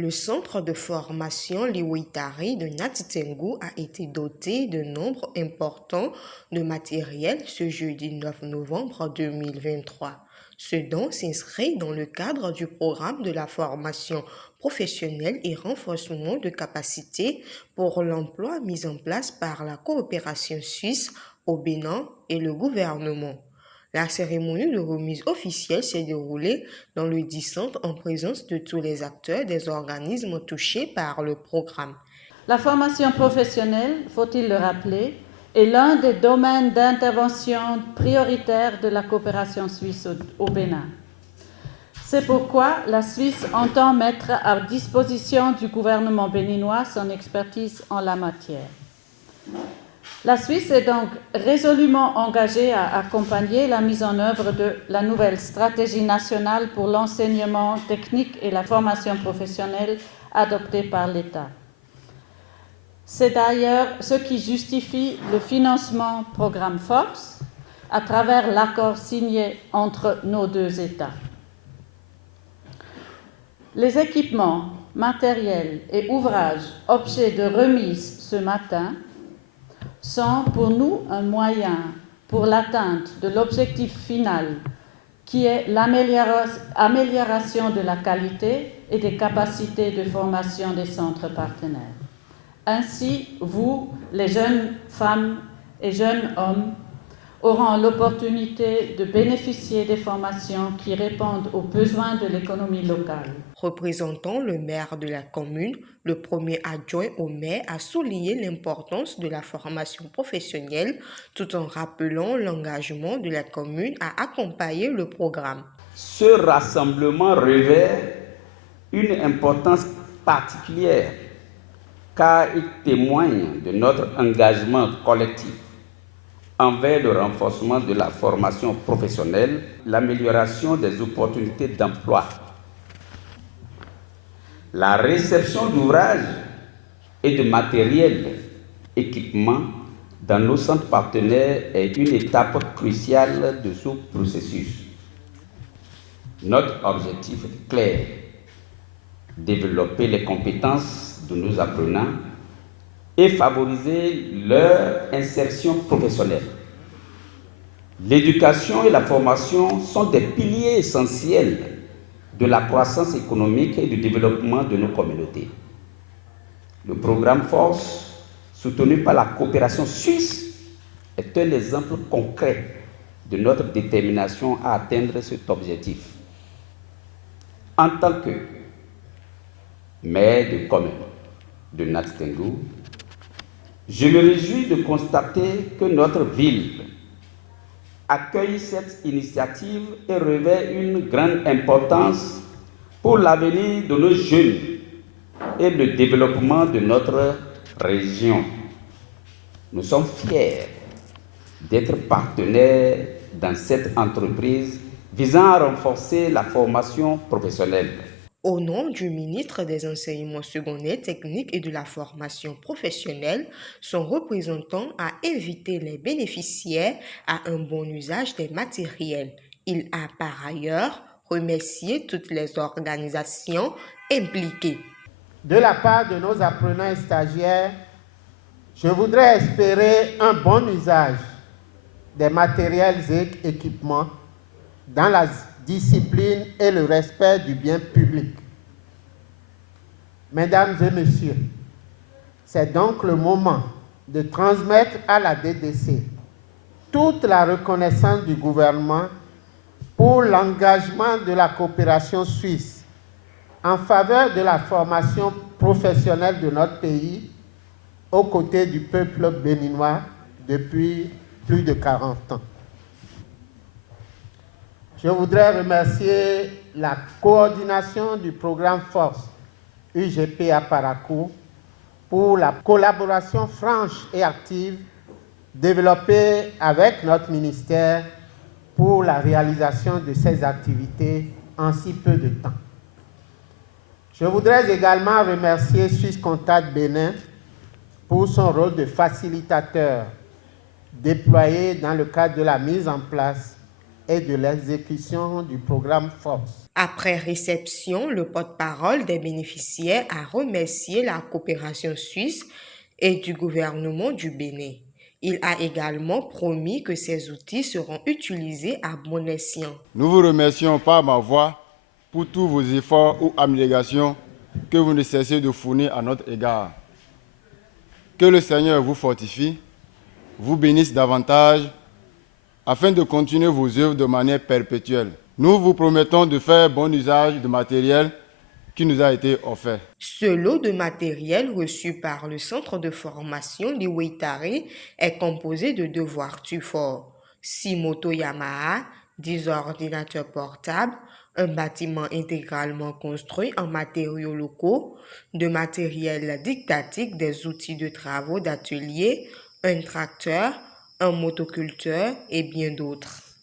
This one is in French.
Le centre de formation Liwitari de Natitengu a été doté de nombre important de matériel ce jeudi 9 novembre 2023. Ce don s'inscrit dans le cadre du programme de la formation professionnelle et renforcement de capacités pour l'emploi mis en place par la coopération suisse au Bénin et le gouvernement. La cérémonie de remise officielle s'est déroulée dans le dit centre en présence de tous les acteurs des organismes touchés par le programme. La formation professionnelle, faut-il le rappeler, est l'un des domaines d'intervention prioritaires de la coopération suisse au Bénin. C'est pourquoi la Suisse entend mettre à disposition du gouvernement béninois son expertise en la matière. La Suisse est donc résolument engagée à accompagner la mise en œuvre de la nouvelle stratégie nationale pour l'enseignement technique et la formation professionnelle adoptée par l'État. C'est d'ailleurs ce qui justifie le financement programme Force à travers l'accord signé entre nos deux États. Les équipements, matériels et ouvrages objets de remise ce matin sont pour nous un moyen pour l'atteinte de l'objectif final qui est l'amélioration de la qualité et des capacités de formation des centres partenaires. Ainsi, vous, les jeunes femmes et jeunes hommes, auront l'opportunité de bénéficier des formations qui répondent aux besoins de l'économie locale. Représentant le maire de la commune, le premier adjoint au maire a souligné l'importance de la formation professionnelle tout en rappelant l'engagement de la commune à accompagner le programme. Ce rassemblement revêt une importance particulière car il témoigne de notre engagement collectif envers le renforcement de la formation professionnelle, l'amélioration des opportunités d'emploi. La réception d'ouvrages et de matériel, équipements dans nos centres partenaires est une étape cruciale de ce processus. Notre objectif est clair: développer les compétences de nos apprenants et favoriser leur insertion professionnelle. L'éducation et la formation sont des piliers essentiels de la croissance économique et du développement de nos communautés. Le programme Force, soutenu par la coopération suisse, est un exemple concret de notre détermination à atteindre cet objectif. En tant que maire de commune de Natitengu, je me réjouis de constater que notre ville accueille cette initiative et revêt une grande importance pour l'avenir de nos jeunes et le développement de notre région. Nous sommes fiers d'être partenaires dans cette entreprise visant à renforcer la formation professionnelle. Au nom du ministre des Enseignements secondaires, techniques et de la formation professionnelle, son représentant a invité les bénéficiaires à un bon usage des matériels. Il a par ailleurs remercié toutes les organisations impliquées. De la part de nos apprenants et stagiaires, je voudrais espérer un bon usage des matériels et équipements dans la discipline et le respect du bien public. Mesdames et messieurs, c'est donc le moment de transmettre à la DDC toute la reconnaissance du gouvernement pour l'engagement de la coopération suisse en faveur de la formation professionnelle de notre pays aux côtés du peuple béninois depuis plus de 40 ans. Je voudrais remercier la coordination du programme Force UGP à Parakou pour la collaboration franche et active développée avec notre ministère pour la réalisation de ces activités en si peu de temps. Je voudrais également remercier Suisse Contact Bénin pour son rôle de facilitateur déployé dans le cadre de la mise en place et de l'exécution du programme Force. Après réception, le porte-parole des bénéficiaires a remercié la coopération suisse et du gouvernement du Bénin. Il a également promis que ces outils seront utilisés à bon escient. Nous vous remercions par ma voix pour tous vos efforts ou abnégations que vous ne cessez de fournir à notre égard. Que le Seigneur vous fortifie, vous bénisse davantage, afin de continuer vos œuvres de manière perpétuelle. Nous vous promettons de faire bon usage du matériel qui nous a été offert. Ce lot de matériel reçu par le centre de formation Liweitare est composé de 2 voitures forts, 6 motos Yamaha, 10 ordinateurs portables, un bâtiment intégralement construit en matériaux locaux, de matériel didactique, des outils de travaux d'atelier, un tracteur, un motoculteur et bien d'autres.